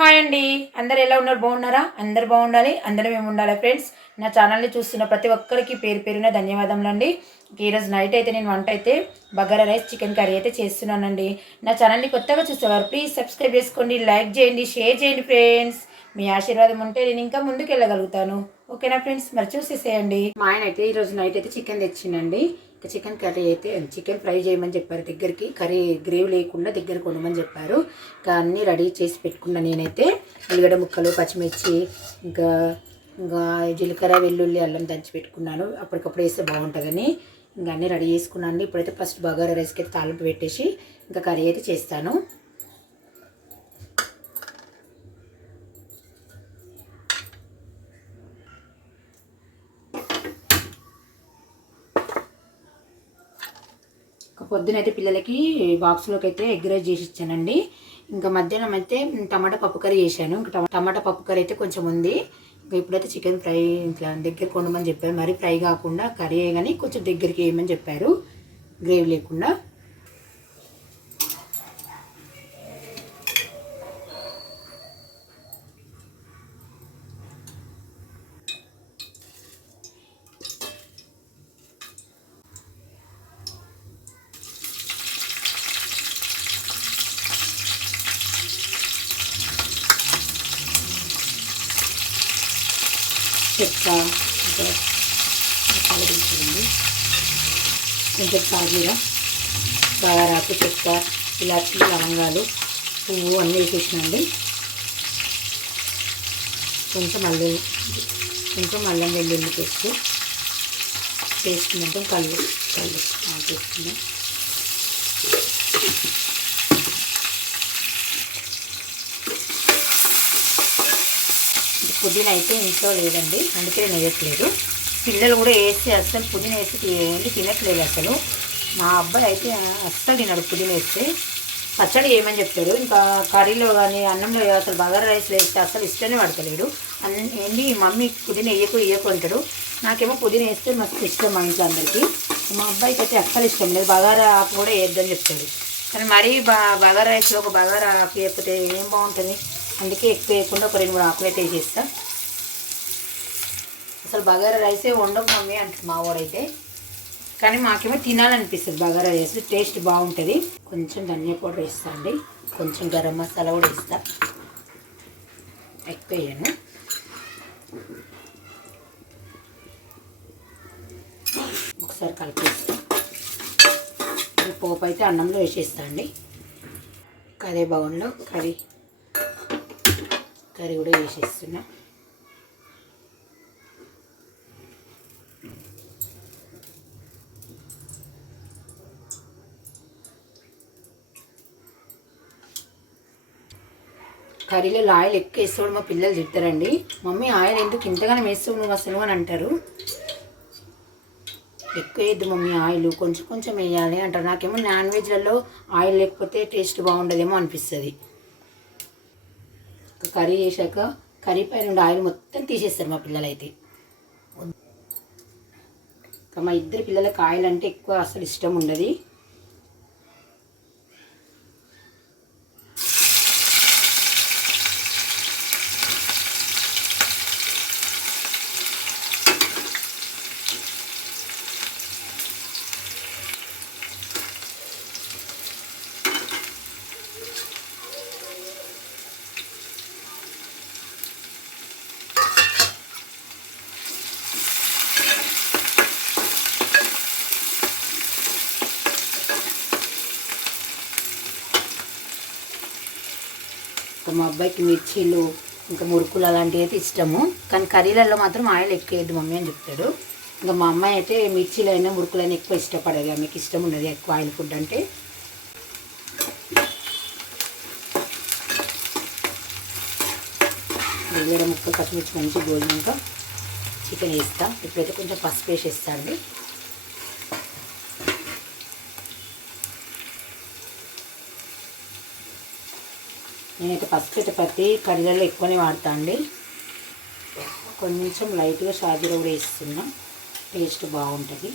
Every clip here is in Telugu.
హాయ్ అండి. అందరు ఎలా ఉన్నారు? బాగున్నారా? అందరు బాగుండాలి, అందరూ మేము ఉండాలి ఫ్రెండ్స్. నా ఛానల్ని చూస్తున్న ప్రతి ఒక్కరికి పేరు పేరున ధన్యవాదములండి. ఈరోజు నైట్ అయితే నేను వంట అయితే బగారా రైస్ చికెన్ కర్రీ అయితే చేస్తున్నానండి. నా ఛానల్ని కొత్తగా చూసేవారు ప్లీజ్ సబ్స్క్రైబ్ చేసుకోండి, లైక్ చేయండి, షేర్ చేయండి ఫ్రెండ్స్. మీ ఆశీర్వాదం ఉంటే నేను ఇంకా ముందుకు వెళ్ళగలుగుతాను. ఓకేనా ఫ్రెండ్స్? మరి చూసేసేయండి. మా ఆయన అయితే ఈరోజు నైట్ అయితే చికెన్ తెచ్చిండండి. ఇంకా చికెన్ కర్రీ అయితే చికెన్ ఫ్రై చేయమని చెప్పారు, దగ్గరికి కర్రీ గ్రేవీ లేకుండా దగ్గర కొనమని చెప్పారు. ఇంకా అన్నీ రెడీ చేసి పెట్టుకున్నా నేనైతే. ఉల్లిగడ్డ ముక్కలు, పచ్చిమిర్చి, ఇంకా ఇంకా జీలకర్ర, వెల్లుల్లి, అల్లం దంచి పెట్టుకున్నాను. అప్పటికప్పుడు వేస్తే బాగుంటుందని ఇంకా అన్నీ రెడీ చేసుకున్నాను. ఇప్పుడైతే ఫస్ట్ బగారా రైస్కి అయితే తాలింపు పెట్టేసి ఇంకా కర్రీ అయితే చేస్తాను. పొద్దునైతే పిల్లలకి బాక్స్లోకి అయితే ఎగ్ రైస్ చేసి ఇచ్చానండి. ఇంకా మధ్యాహ్నం అయితే టమాటా పప్పు కర్రీ చేశాను. ఇంకా టమాటా పప్పు కర్రీ అయితే కొంచెం ఉంది. ఇంకా ఇప్పుడైతే చికెన్ ఫ్రై ఇట్లా దగ్గరికి వండమని చెప్పారు. మరీ ఫ్రై కాకుండా కర్రీ కానీ కొంచెం దగ్గరికి వేయమని చెప్పారు, గ్రేవీ లేకుండా. చెక్క కలిగించండి, కొంచెం సాజీర, బగారాకు, చెక్క, ఇలాచి, లవంగాలు, పువ్వు అన్నీ వేసేసినండి. కొంచెం అల్లం వెల్లుల్లి పేస్ట్ వేసుకున్నాక కళ్ళు వేసుకుందాం. పుదీనా అయితే ఇంట్లో లేదండి, అందుకే నేను వేయట్లేదు. పిల్లలు కూడా వేస్తే అస్సలు పుదీనా వేసి తినట్లేదు అసలు. మా అబ్బాయి అయితే అస్సలు తినడు పుదీనా వేస్తే. పచ్చడి వేయమని చెప్తాడు, ఇంకా కర్రీలో కానీ అన్నంలో అసలు బగారా రైస్లో వేస్తే అసలు ఇష్టమే పడతలేడు. ఏంటి మమ్మీ పుదీనా వేయకు అంటాడు. నాకేమో పుదీనా వేస్తే మస్తు ఇష్టం మా ఇంట్లో అందరికీ. మా అబ్బాయికి అయితే అస్సలు ఇష్టం లేదు, బగారా ఆకు కూడా వేయద్దని చెప్తాడు. కానీ మరీ బగారా రైస్లో ఒక బగారా ఆకు వేయకపోతే ఏం బాగుంటుంది. అందుకే ఎక్కువ వేయకుండా ఒక 2-3 ఆకులు అయితే వేసేస్తా. అసలు బగారా రైసే వండకు మమ్మీ అంటారు మా వాడైతే. కానీ మాకేమో తినాలనిపిస్తుంది బగారా రైస్, టేస్ట్ బాగుంటుంది. కొంచెం ధనియా పౌడర్ వేస్తా అండి, కొంచెం గరం మసాలా కూడా వేస్తా, ఎక్కువ వేయను. ఒకసారి కలిపేస్తా. పోపు అయితే అన్నంలో వేసేస్తా అండి. అదే బౌల్లో కర్రీ కూడా వేసేస్తున్నా. కర్రీలో ఆయిల్ ఎక్కువ వేస్తాడు మా పిల్లలు తిడతారండి. మమ్మీ ఆయిల్ ఎందుకు ఇంతగానే వేస్తావు నువ్వు అసలు అని అంటారు. ఎక్కువ వేయద్దు మమ్మీ ఆయిల్, కొంచెం కొంచెం వేయాలి అంటారు. నాకేమో నాన్ వెజ్లలో ఆయిల్ లేకపోతే టేస్ట్ బాగుండదేమో అనిపిస్తుంది. కర్రీ చేశాక కర్రీ పైన ఆయిల్ మొత్తం తీసేస్తారు మా పిల్లలైతే. మా ఇద్దరు పిల్లలకి ఆయిల్ అంటే ఎక్కువ అసలు ఇష్టం ఉండదు. మా అబ్బాయికి మిర్చీలు ఇంకా మురుకులు అలాంటివి అయితే ఇష్టము. కానీ కర్రీలలో మాత్రం ఆయిల్ ఎక్కువ వేయద్దు మమ్మీ అని చెప్తాడు. ఇంకా మా అమ్మాయి అయితే మిర్చీలైనా మురుకులైనా ఎక్కువ ఇష్టపడదు, ఆమెకి ఇష్టం ఉన్నది ఎక్కువ ఆయిల్ ఫుడ్ అంటే. ఉల్లిగడ్డ ముక్కలు, పచ్చిమిర్చి మంచి గోలినాక చికెన్ వేస్తా. ఇప్పుడైతే కొంచెం పసుపు వేసేస్తా అండి. నేనైతే పసుపు అయితే ప్రతి కర్రీలలో ఎక్కువనే వాడతా అండి. కొంచెం లైట్గా షాజీరా కూడా వేస్తున్నా, టేస్ట్ బాగుంటుంది.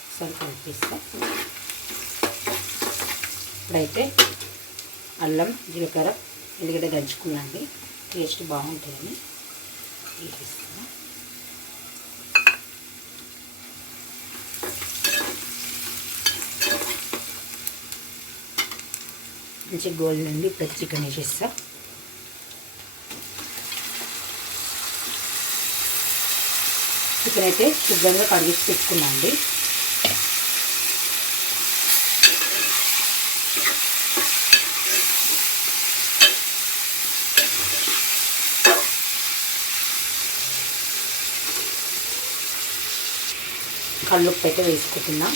ఒకసారి కలిపిస్తా. ఇప్పుడైతే అల్లం జీలకర్ర ఎల్లిగడ్డ దంచుకున్నాండి, టేస్ట్ బాగుంటుందని వేసిస్తున్నా. మంచి గోల్డ్ నుండి ఇప్పుడు చికెన్ వేసేస్తా. చికెన్ అయితే శుభ్రంగా కడిగేసి పెట్టుకున్నా అండి. కల్లుప్పు అయితే వేసుకుంటున్నా.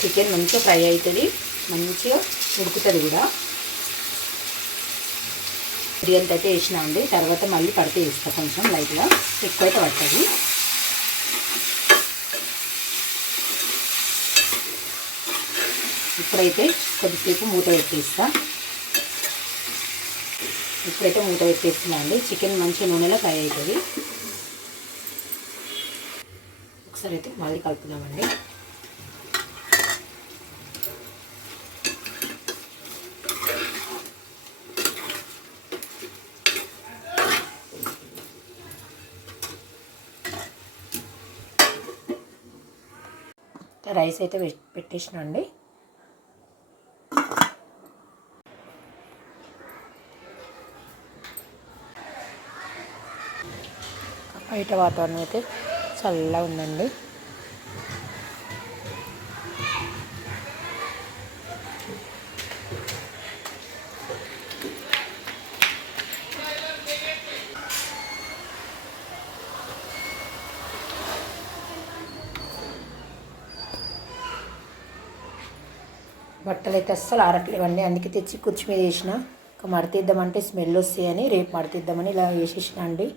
చికెన్ మంచిగా ఫ్రై అవుతుంది, మంచిగా ఉడుకుతుంది కూడా. బిర్యానీ అయితే వేసినా అండి, తర్వాత మళ్ళీ పడితే వేస్తా కొంచెం లైట్గా, ఎక్కువ అయితే పడుతుంది. ఇప్పుడైతే కొద్దిసేపు మూత పెట్టేస్తా. ఇప్పుడైతే మూత పెట్టేస్తున్నా అండి. చికెన్ మంచి నూనెలో ఫ్రై అవుతుంది. ఒకసారి అయితే మళ్ళీ కలుపుదామండి. రైస్ అయితే పెట్టేసిన అండి. బయట వాతావరణం అయితే చల్లగా ఉందండి. బట్టలు అయితే అస్సలు ఆరట్లేవండి, అందుకే తెచ్చి కుర్చీ మీద వేసిన. ఇంకా మడతీద్దామంటే స్మెల్ వస్తాయని రేపు మడతీద్దామని ఇలా వేసేసిన అండి.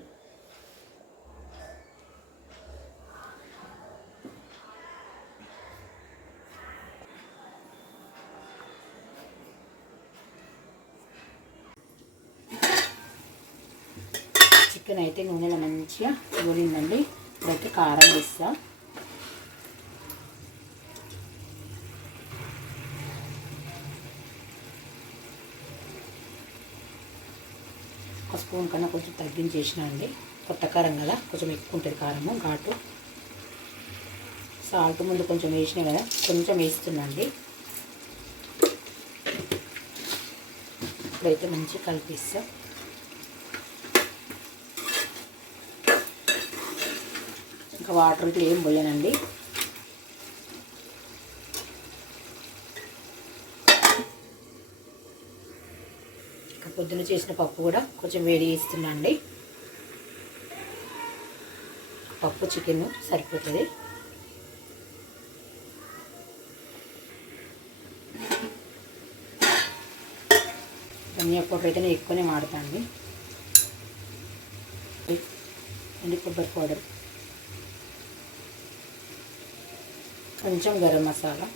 చికెన్ అయితే నూనెలో మంచిగా గోలిందండి. ఇప్పుడైతే కారం వేస్తా. ఒక స్పూన్ కన్నా కొంచెం తగ్గించేసిన అండి. కొత్త కారం కదా, కొంచెం ఎక్కువ ఉంటుంది కారము, ఘాటు. సాల్ట్ ముందు కొంచెం వేసినా కదా, కొంచెం వేస్తుందండి. ఇప్పుడైతే మంచిగా కలిపిస్తా. ఇంకా వాటర్ ఇట్లా ఏం పోయానండి. పొద్దున చేసిన పప్పు కూడా కొంచెం వేడి చేస్తున్నా అండి. పప్పు చికెన్ సరిపోతుంది. ధనియా పౌడర్ అయితే నేను ఎక్కువనే వాడతాను అండి. ఎండు కొబ్బరి పౌడర్, కొంచెం గరం మసాలా,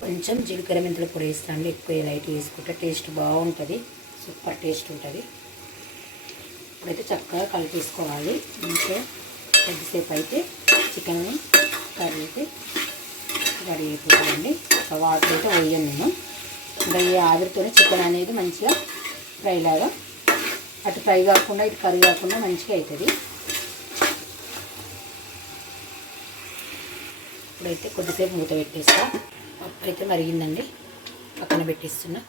కొంచెం జీలకర్ర మెంతుల పొడి వేస్తాను. ఎక్కువ లైట్ వేసుకుంటే టేస్ట్ బాగుంటుంది, సూపర్ టేస్ట్ ఉంటుంది. ఇప్పుడైతే చక్కగా కలిపేసుకోవాలి. మంచిగా కొద్దిసేపు అయితే చికెన్ కర్రీ అయితే రెడీ అయిపోతుందండి. వాటర్ అయితే వేయను నేను. ఇంకా ఈ ఆవిరితోనే చికెన్ అనేది మంచిగా ఫ్రై లాగా, అటు ఫ్రై కాకుండా ఇటు కర్రీ కాకుండా మంచిగా అవుతుంది. ఇప్పుడైతే కొద్దిసేపు మూత పెట్టేస్తా. పప్పు అయితే మరిగిందండి, పక్కన పెట్టేస్తున్నా.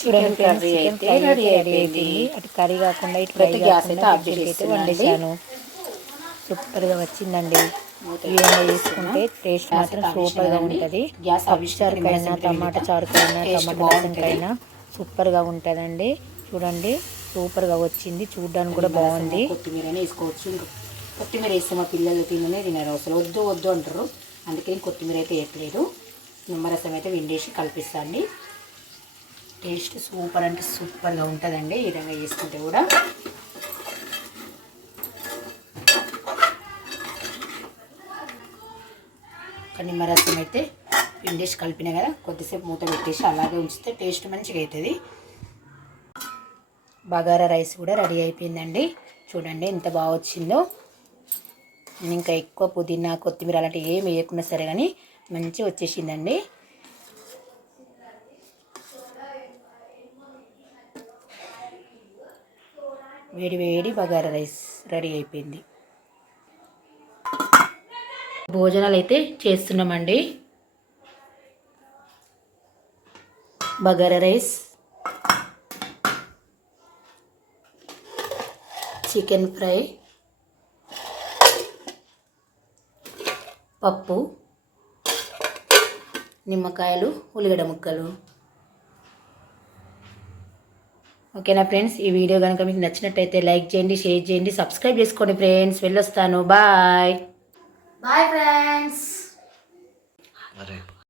చికెన్ కర్రీ అయితే రెడీ అయిపోయింది. అటు కర్రీ కాకుండా ఇటు ఫ్రై గ్యాస్ అయితే ఆఫ్ చేసి వండేసాను. సూపర్గా వచ్చిందండి. ఈ విధంగా చేసుకుంటే టేస్ట్ మాత్రం సూపర్గా ఉంటుంది. పప్పుచారుకైనా, టమాటా చారుకైనా, టమాటా రసంకైనా సూపర్గా ఉంటుందండి. చూడండి, సూపర్గా వచ్చింది. చూడడానికి కూడా బాగుంది. కొత్తిమీరనే వేసుకోవచ్చు. ఇంకా కొత్తిమీర వేస్తే మా పిల్లలు తినరు, అసలు వద్దు వద్దు అంటారు. అందుకే కొత్తిమీర అయితే వేయట్లేదు. నిమ్మరసం అయితే విండేసి కల్పిస్తాండి. టేస్ట్ సూపర్ అంటే సూపర్గా ఉంటుందండి ఈ విధంగా చేసుకుంటే కూడా. నిమ్మరసం అయితే పిండేసి కలిపిన కదా, కొద్దిసేపు మూత పెట్టేసి అలాగే ఉంచితే టేస్ట్ మంచిగా అవుతుంది. బగారా రైస్ కూడా రెడీ అయిపోయిందండి. చూడండి ఎంత బాగా వచ్చిందో. నేను ఇంకా ఎక్కువ పుదీనా కొత్తిమీర అలాంటివి ఏమి వేయకుండా సరే కానీ మంచిగా వచ్చేసిందండి. వేడి వేడి బగారా రైస్ రెడీ అయిపోయింది. భోజనాలు అయితే చేస్తున్నామండి. బగారా రైస్, చికెన్ ఫ్రై, పప్పు, నిమ్మకాయలు, ఉల్లిగడ్డ ముక్కలు. ఓకేనా ఫ్రెండ్స్, ఈ వీడియో కనుక మీకు నచ్చినట్టయితే లైక్ చేయండి, షేర్ చేయండి, సబ్స్క్రైబ్ చేసుకోండి ఫ్రెండ్స్. వెళ్ళొస్తాను. Bye bye friends.